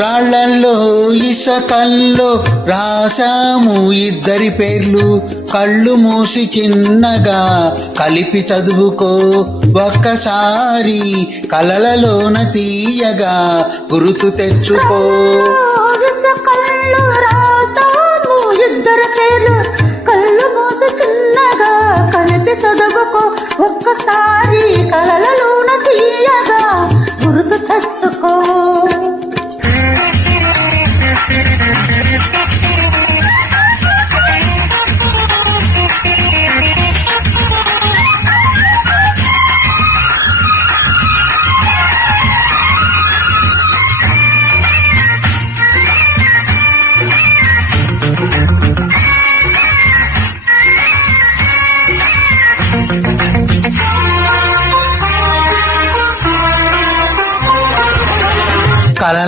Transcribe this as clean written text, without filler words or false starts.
రాళ్ళల్లో ఇసకల్లో రాసాము ఇద్దరి పేర్లు, కళ్ళు మూసి చిన్నగా కలిపి చదువుకో ఒక్కసారి, కలలలోన తీయగా గుర్తు తెచ్చుకో. ఒక్కసారి కలలలోన తీయగా గుర్తు తెచ్చుకో.